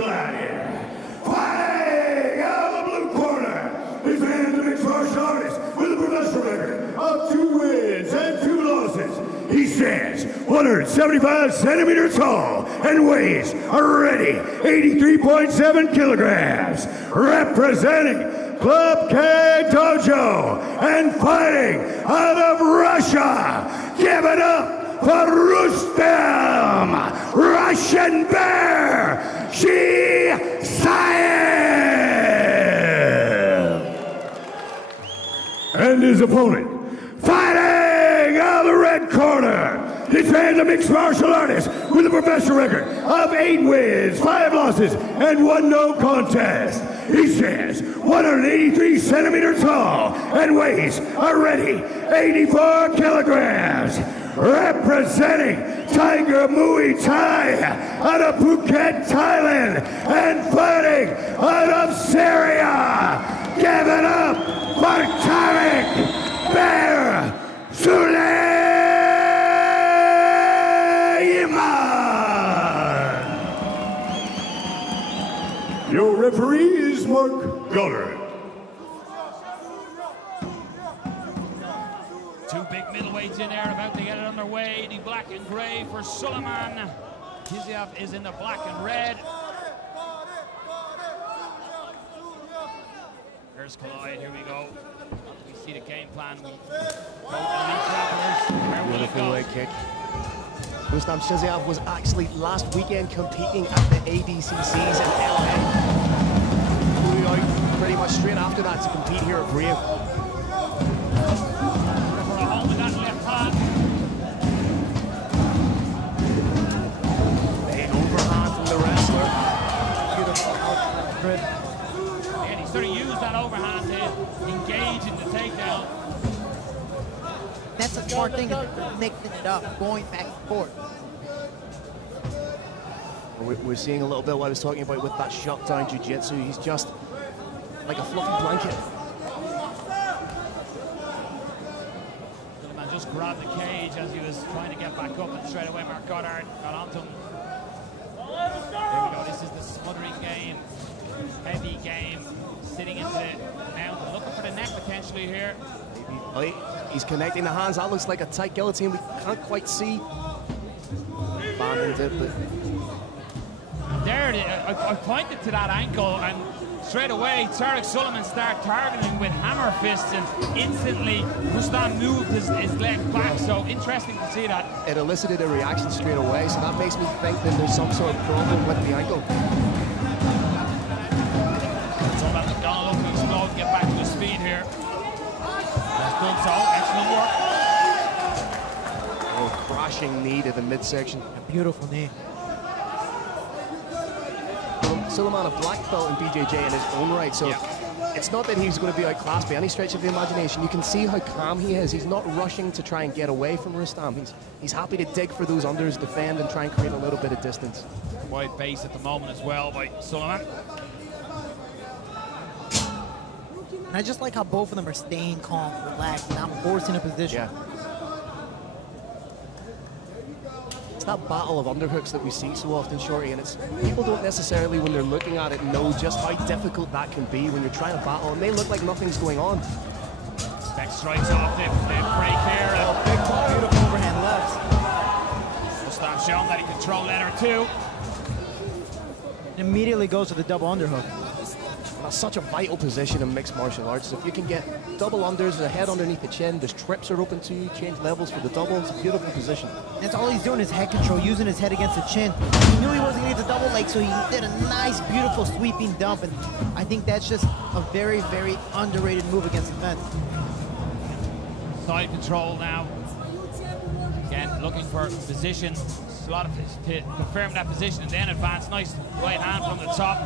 Gladiator. Fighting out of the blue corner, his man, the mixed martial artist with a professional record of 2 wins and 2 losses. He stands 175 centimeters tall and weighs already 83.7 kilograms. Representing Club K Dojo and fighting out of Russia, give it up for Rustam Russian Bear Chsiev. And his opponent, fighting out of the red corner, this man's a mixed martial artist with a professional record of 8 wins, 5 losses, and 1 no contest. He stands 183 centimeters tall and weighs already 84 kilograms. Representing Tiger Muay Thai out of Phuket, Thailand, and fighting out of Syria. Give it up for Tarek Suleiman. Your referee is Mark Goddard. 2 big middleweights in there about to get it underway. The black and gray for Suleiman. Chsiev is in the black and red. There's collide, here we go. We see the game plan. Beautiful leg kick. Rustam Chsiev was actually last weekend competing at the ADCCs in LA. Flew out pretty much straight after that to compete here at Brave. An overhand from the wrestler. Beautiful outside grip. And he sort of used that overhand to engage in the takedown. That's a smart thing, mixing it up, going back and forth. We're seeing a little bit what I was talking about with that shutdown jiu-jitsu. He's just like a fluffy blanket. Suleiman just grabbed the cage as he was trying to get back up, and straight away Mark Goddard got onto him. There we go, this is the smothering game, heavy game, sitting into the mount, looking for the neck potentially here. Oh, he's connecting the hands. That looks like a tight guillotine. We can't quite see. Banded it, but there, I pointed to that ankle, and straight away Tarek Suleiman started targeting with hammer fists, and instantly Rustam moved his leg back. So interesting to see that. It elicited a reaction straight away, so that makes me think that there's some sort of problem with the ankle. It's all about McDonald looking slow to get back to his feet here. That's done so. Excellent work. Oh, crashing knee to the midsection. A beautiful knee. Suleiman a black belt in BJJ in his own right, so it's not that he's going to be outclassed by any stretch of the imagination. You can see how calm he is. He's not rushing to try and get away from Rustam. He's happy to dig for those unders, defend, and try and create a little bit of distance. Wide base at the moment as well by Suleiman. And I just like how both of them are staying calm, relaxed, not forcing a position. Yeah. It's that battle of underhooks that we see so often, Shorty, and it's people don't necessarily, when they're looking at it, know just how difficult that can be when you're trying to battle, and they look like nothing's going on. Next strikes off the break here. Oh, big, beautiful overhand left. Rustam showing that he can throw letter too. Immediately goes to the double underhook. That's such a vital position in mixed martial arts. If you can get double unders, the head underneath the chin, the trips are open to you, change levels for the double. It's a beautiful position. That's all he's doing is head control, using his head against the chin. He knew he wasn't going to get the double leg, so he did a nice, beautiful sweeping dump, and I think that's just a very, very underrated move against the fence. Side control now. Again, looking for position. A lot of to confirm that position and then advance. Nice right hand from the top.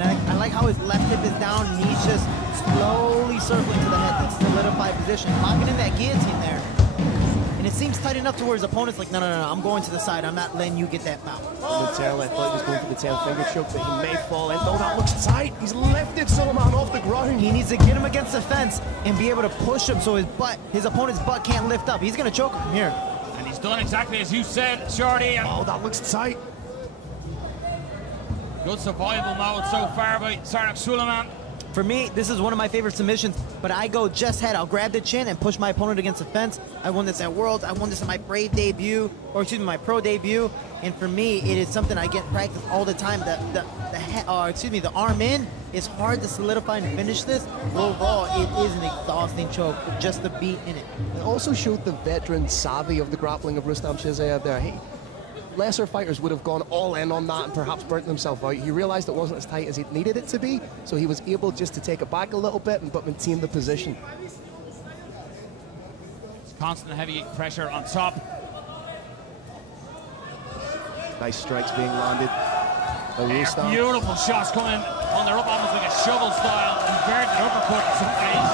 And I like how his left hip is down and he's just slowly circling to the head to solidify position, locking in that guillotine there. And it seems tight enough to where his opponent's like, no, I'm going to the side. I'm not letting you get that mount. The tail, I thought he was going for the tail finger choke, but he may fall in. Oh, that looks tight. He's lifted Suleiman off the ground. He needs to get him against the fence and be able to push him so his opponent's butt can't lift up. He's going to choke him here. And he's done exactly as you said, Shorty. Oh, that looks tight. Good survival mode so far by Tarek Suleiman. For me, this is one of my favorite submissions, but I go just head. I'll grab the chin and push my opponent against the fence. I won this at Worlds. I won this in my Brave debut, or excuse me, my pro debut. And for me, it is something I get in practice all the time. The arm in is hard to solidify and finish this. But overall, it is an exhausting choke, just the beat in it. It also showed the veteran savvy of the grappling of Rustam Chsiev there. Lesser fighters would have gone all in on that and perhaps burnt themselves out. He realized it wasn't as tight as he needed it to be, so he was able just to take it back a little bit but maintain the position. Constant heavy pressure on top. Nice strikes being landed by Rustam. Beautiful shots coming on the up, almost like a shovel style, inverted uppercut in some phase.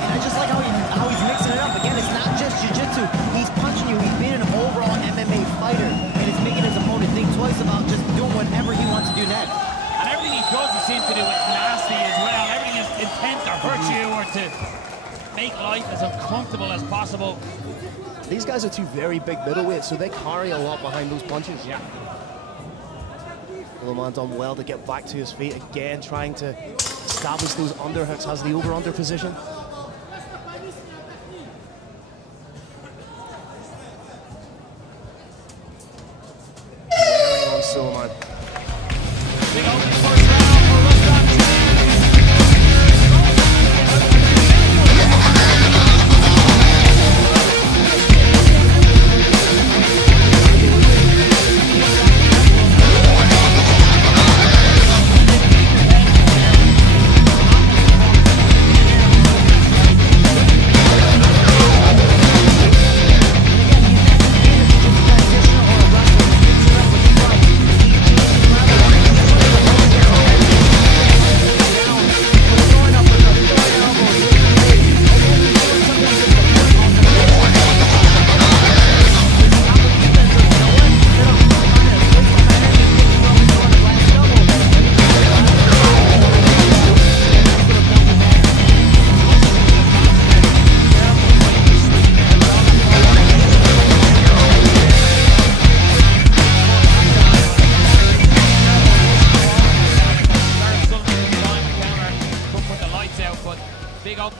And I just like how he's mixing it up. Again, it's not just jiu-jitsu. He's punching you. He's being an overall MMA fighter, and it's making his opponent think twice about just doing whatever he wants to do next. And everything he does, he seems to do it nasty as well. Everything is intent to hurt you or to make life as uncomfortable as possible. These guys are two very big middleweights, so they carry a lot behind those punches. Yeah. Suleiman done well to get back to his feet again, trying to establish those underhooks, has the over-under position. Wearing on Suleiman. Big opening first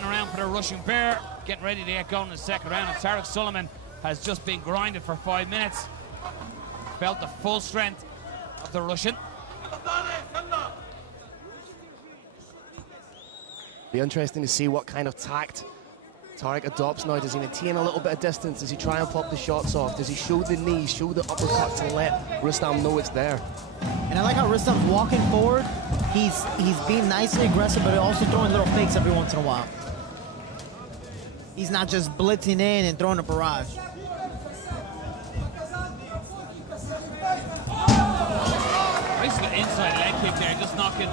round for Rustam Bear getting ready to get going in the second round, and Tarek Suleiman has just been grinded for 5 minutes. Felt the full strength of the Russian. Be interesting to see what kind of tact Tarek adopts now. Does he maintain a little bit of distance? Does he try and pop the shots off? Does he show the knees, show the uppercut to let Rustam know it's there? And I like how Rustam's walking forward. He's being nice and aggressive, but also throwing little fakes every once in a while. He's not just blitzing in and throwing a barrage. Basically inside leg kick there, just knocking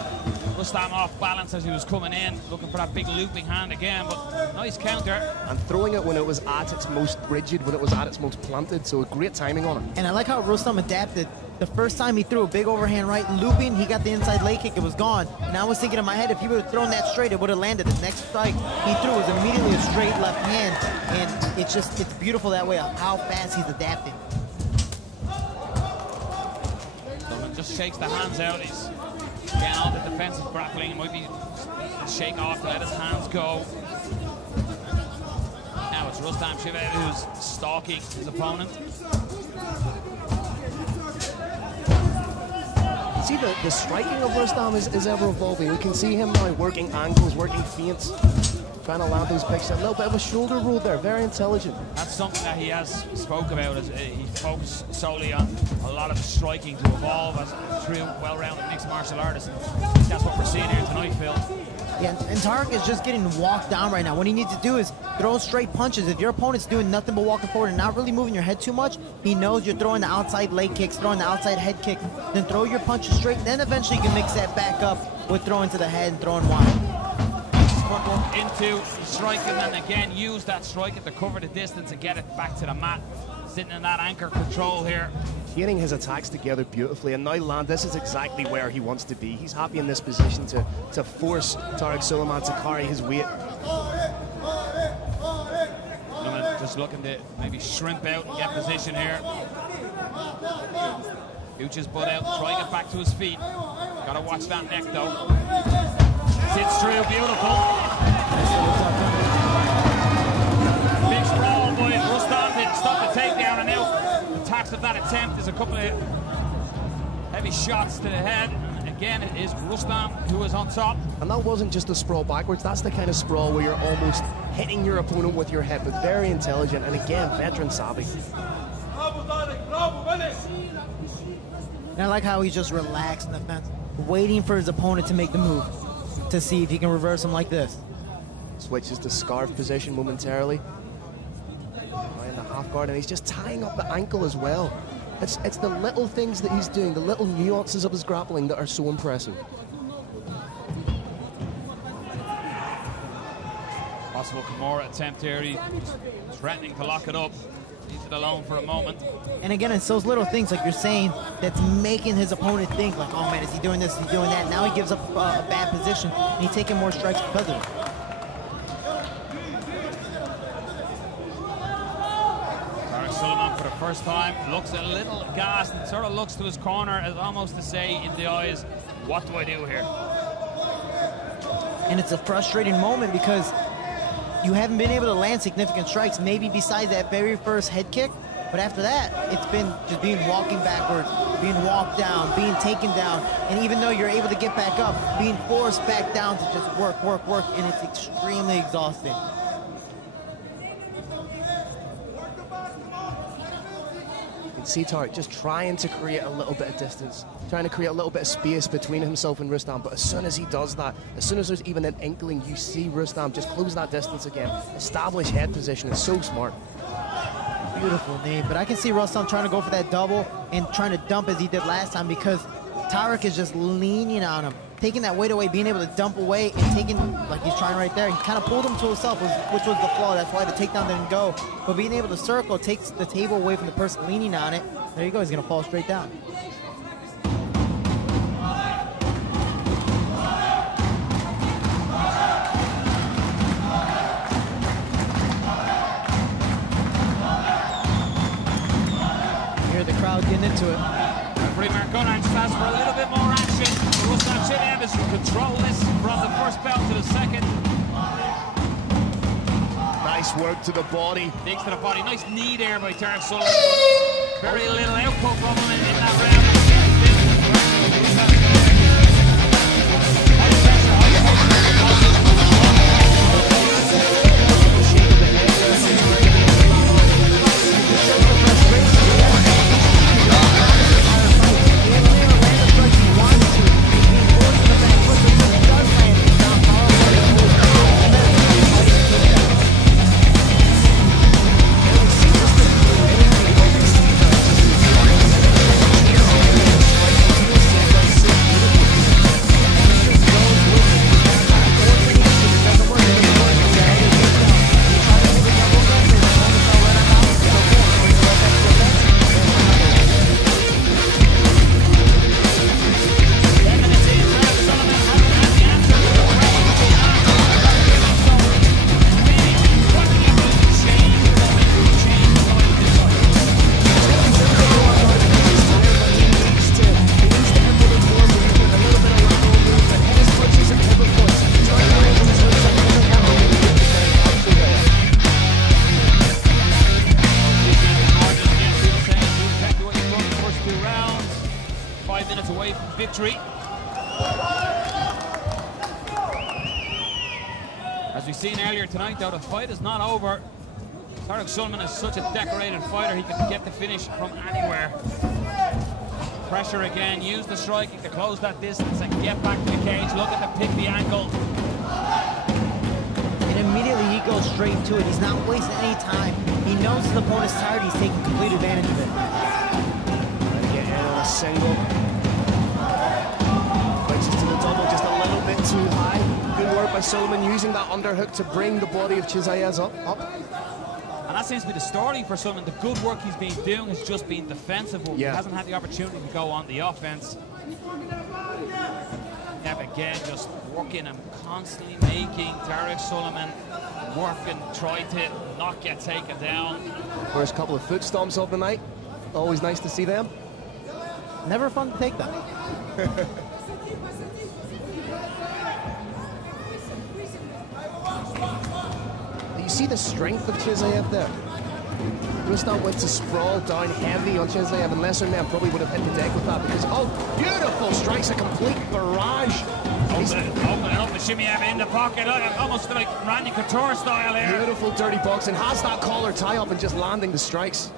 Rustam off balance as he was coming in, looking for that big looping hand again, but nice counter. And throwing it when it was at its most rigid, when it was at its most planted, so great timing on it. And I like how Rustam adapted. The first time he threw a big overhand right, looping, he got the inside leg kick, it was gone. And I was thinking in my head, if he would have thrown that straight, it would have landed. The next strike he threw was immediately a straight left hand, and it's beautiful that way of how fast he's adapting. Suleiman just shakes the hands out. He's getting on the defensive grappling. It might be a shake off to let his hands go. Now it's Rustam Chsiev who's stalking his opponent. See, the striking of Rustam is ever evolving. We can see him now working angles, working feints, trying to land those picks. A little bit of a shoulder roll there, very intelligent. That's something that he has spoke about. As he focused solely on a lot of striking to evolve as a true, well-rounded mixed martial artist. And that's what we're seeing here tonight, Phil. Yeah, and Tarek is just getting walked down right now. What he needs to do is throw straight punches. If your opponent's doing nothing but walking forward and not really moving your head too much, he knows you're throwing the outside leg kicks, throwing the outside head kick. Then throw your punches straight. Then eventually you can mix that back up with throwing to the head and throwing wide. Into striking, and then again use that striking to cover the distance and get it back to the mat. Sitting in that anchor control here. Getting his attacks together beautifully, and now land, this is exactly where he wants to be. He's happy in this position to force Tarek Suleiman to carry his weight. Just looking to maybe shrimp out and get position here. Scooch his butt out, try to get back to his feet. Gotta watch that neck though. Sits through, beautiful. Big sprawl, boys. Rustam didn't stop the takedown, and now the tax of that attempt is a couple of heavy shots to the head. Again, it is Rustam who is on top. And that wasn't just a sprawl backwards, that's the kind of sprawl where you're almost hitting your opponent with your head, but very intelligent, and again, veteran savvy. And I like how he's just relaxed in the fence, waiting for his opponent to make the move, to see if he can reverse him like this. Switches to scarf position momentarily. In the half guard, and he's just tying up the ankle as well. It's the little things that he's doing, the little nuances of his grappling that are so impressive. Possible Kimura attempt here. He's threatening to lock it up. Leaves it alone for a moment. And again, it's those little things, like you're saying, that's making his opponent think, like, oh man, is he doing this, is he doing that? Now he gives up a bad position, and he's taking more strikes because of it. Tarek Suleiman, for the first time, looks a little gassed and sort of looks to his corner as almost to say in the eyes, what do I do here? And it's a frustrating moment because you haven't been able to land significant strikes, maybe besides that very first head kick. But after that, it's been just being walking backwards, being walked down, being taken down. And even though you're able to get back up, being forced back down to just work, work, work. And it's extremely exhausting. You can see Tarek just trying to create a little bit of distance, trying to create a little bit of space between himself and Rustam. But as soon as he does that, as soon as there's even an inkling, you see Rustam just close that distance again, establish head position. It's so smart. Beautiful knee, but I can see Rustam trying to go for that double and trying to dump as he did last time, because Tarek is just leaning on him, taking that weight away, being able to dump away and taking, like he's trying right there. He kind of pulled him to himself, which was the flaw. That's why the takedown didn't go. But being able to circle takes the table away from the person leaning on it. There you go, he's going to fall straight down. The crowd getting into it. Referee Mark Gunnar just asks for a little bit more action. Rustam Chsiev is to control this from the first bell to the second. Nice work to the body. Digs to the body. Nice knee there by Tarek Suleiman. Very little output from him in that round. Victory. As we've seen earlier tonight, though, the fight is not over. Tarek Suleiman is such a decorated fighter, he can get the finish from anywhere. Pressure again, use the striking to close that distance and get back to the cage. Look at the pick the ankle. And immediately he goes straight to it. He's not wasting any time. He knows his opponent's tired, he's taking complete advantage of it. Get in on a single. Double just a little bit too high. Good work by Suleiman using that underhook to bring the body of Chsiev up. And that seems to be the story for Suleiman. The good work he's been doing has just been defensive work. Yeah. He hasn't had the opportunity to go on the offense. Nev again just working and constantly making Tarek Suleiman work and try to not get taken down. First couple of foot stomps of the night. Always nice to see them. never fun to take them. You see the strength of Chsiev there? Rustam went to sprawl down heavy on Chsiev, and lesser men probably would have hit the deck with that because, oh, beautiful strikes, a complete barrage. Open it up, the Chsiev in the pocket, almost like Randy Couture style here. Beautiful dirty box, and has that collar tie up and just landing the strikes.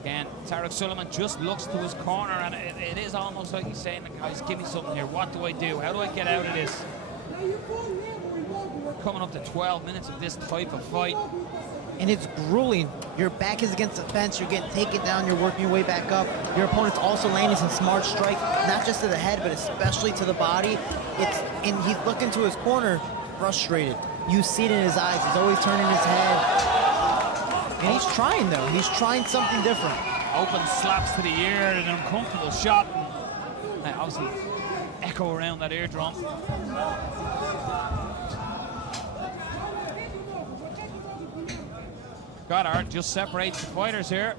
Again, Tarek Suleiman just looks to his corner, and it is almost like he's saying, guys, give me something here. What do I do? How do I get out of this? We're coming up to 12 minutes of this type of fight. And it's grueling. Your back is against the fence, you're getting taken down, you're working your way back up. Your opponent's also landing some smart strikes, not just to the head, but especially to the body. And he's looking to his corner, frustrated. You see it in his eyes, he's always turning his head. And he's trying though, he's trying something different. Open slaps to the ear, an uncomfortable shot. And obviously, echo around that eardrum. Goddard just separates the fighters here,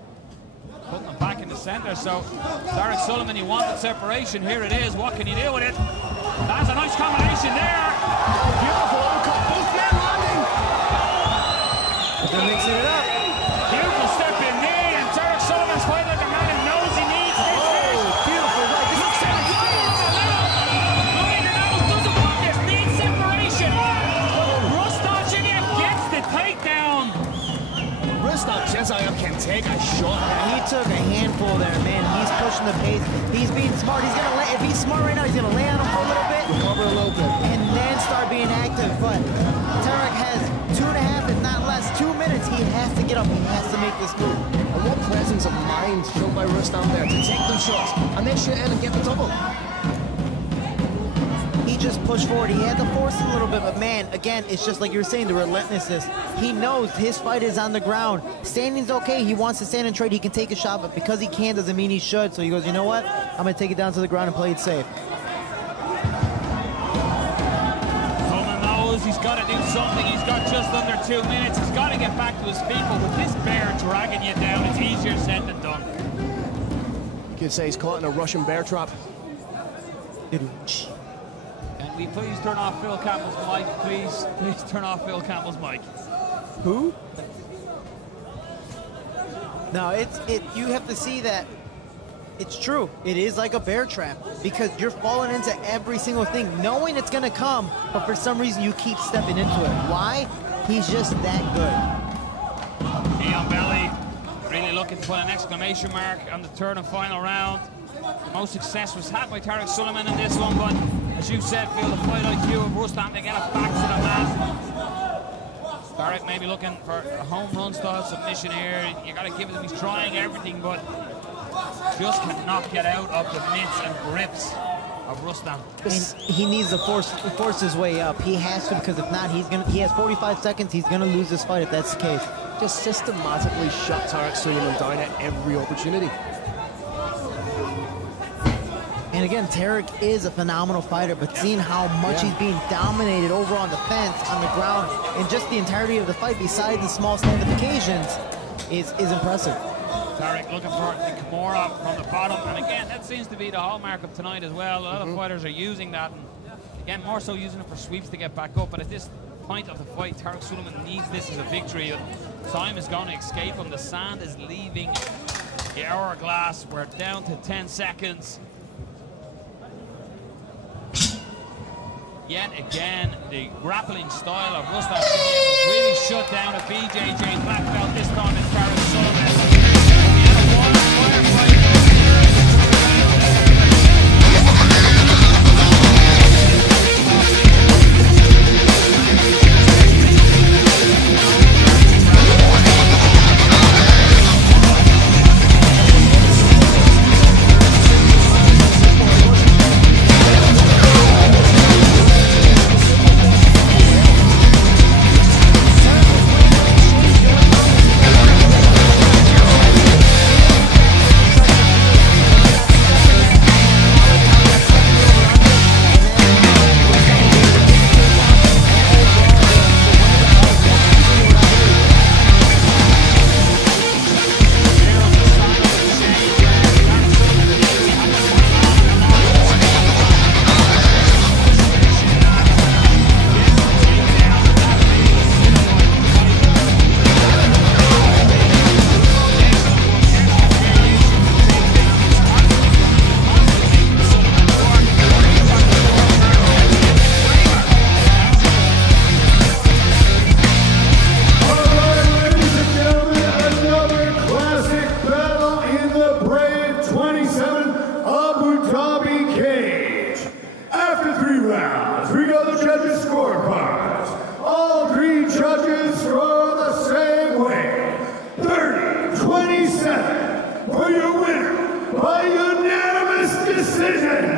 putting them back in the center. So Tarek Suleiman, he wanted separation. Here it is. What can you do with it? That's a nice combination there. Beautiful overcut, both men landing. They're mixing it up. Beautiful step in knee, and Tarek Suleiman's fighting like a man who knows he needs this. Oh, beautiful right. This is doesn't want this. Needs separation. Rustam Chsiev gets the takedown. Rustam Chsiev can take a shot. Yeah, he took a handful there, man. He's pushing the pace. He's being smart. He's gonna if he's smart right now, he's gonna lay on him for a little bit, Recover a little bit, and then start being active. But Tarek has 2.5, if not less, 2 minutes. He has to get up. He has to make this move. And what presence of mind shown by Rustam there to take those shots and then shoot in and get the double. He just pushed forward. He had to force it a little bit, but man, again, it's just like you were saying, the relentlessness. He knows his fight is on the ground. Standing's okay. He wants to stand and trade. He can take a shot, but because he can doesn't mean he should. So he goes, you know what? I'm going to take it down to the ground and play it safe. Suleiman knows he's got to do something. He's got just under 2 minutes. He's got to get back to his feet, but with this bear dragging you down, it's easier said than done. You could say he's caught in a Russian bear trap. Can we please turn off Phil Campbell's mic? Please turn off Phil Campbell's mic. Who? No, you have to see that it's true. It is like a bear trap because you're falling into every single thing, knowing it's going to come, but for some reason you keep stepping into it. Why? He's just that good. Knee on belly, really looking to put an exclamation mark on the third and final round. Most success was had by Tarek Suleiman in this one, but as you said, Phil, the fight IQ of Rustam to get it back to the mat. Tarek maybe looking for a home run style submission here. You got to give it him. He's trying everything, but just cannot get out of the mitts and grips of Rustam. And he needs to force his way up. He has to, because if not, he has 45 seconds. He's gonna lose this fight if that's the case. Just systematically shut Tarek Suleiman down at every opportunity. And again, Tarek is a phenomenal fighter, but seeing how much he's being dominated over on the fence, on the ground, and just the entirety of the fight, besides the small stand-up occasions, is impressive. Tarek looking for the Kimura from the bottom, and again, that seems to be the hallmark of tonight as well. A lot of fighters are using that, and again, more so using it for sweeps to get back up. But at this point of the fight, Tarek Suleiman needs this as a victory. Time is going to escape him. The sand is leaving the hourglass. We're down to 10 seconds. Yet again, the grappling style of Rustam Chsiev has really shut down a BJJ black belt. This time it's Tarek Suleiman. We had a wire fight. for your winner by unanimous decision,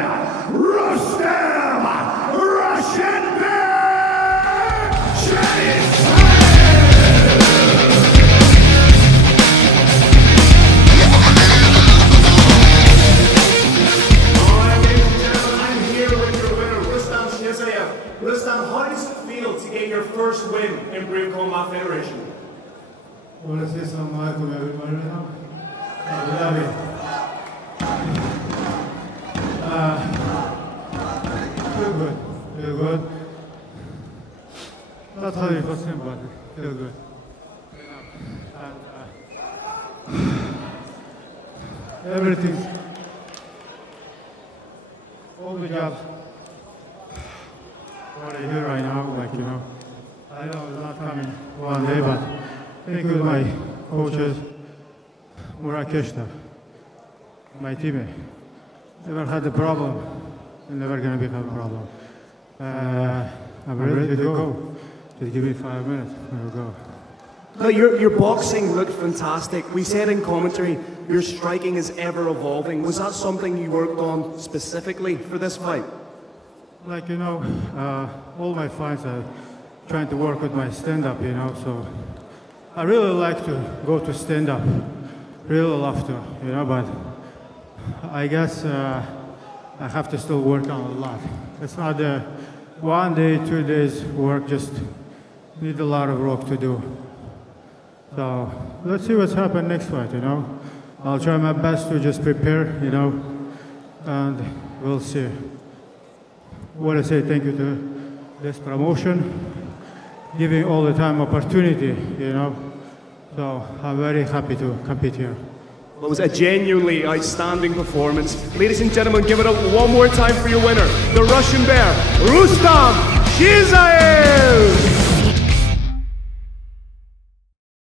Rustam Russian Bear Chsiev. Rustam, how does it feel to get your first win in Brave Combat Federation? I want to say something to everybody right now. I love it. Feel good. Feel good. Not 100%, but feel good. And everything, all the jobs. What I do right now, like, you know, I know it's not coming one day, but thank you to my coaches, Murakeshta, my teammate. Never had a problem, and never gonna become a problem. I'm ready to go. Just give me 5 minutes, we'll go. No, your boxing looked fantastic. We said in commentary, your striking is ever evolving. Was that something you worked on specifically for this fight? Like, you know, all my fights are trying to work with my stand-up, you know, so I really like to go to stand-up, really love to, you know, but I guess I have to still work on a lot. It's not 1 day, 2 days work, just need a lot of work to do. So let's see what's happened next fight, you know. I'll try my best to just prepare, you know, and we'll see. I want to say thank you to this promotion, giving all the time opportunity, you know. So I'm very happy to compete here. Well, it was a genuinely outstanding performance. Ladies and gentlemen, give it up one more time for your winner, the Russian Bear, Rustam Chsiev!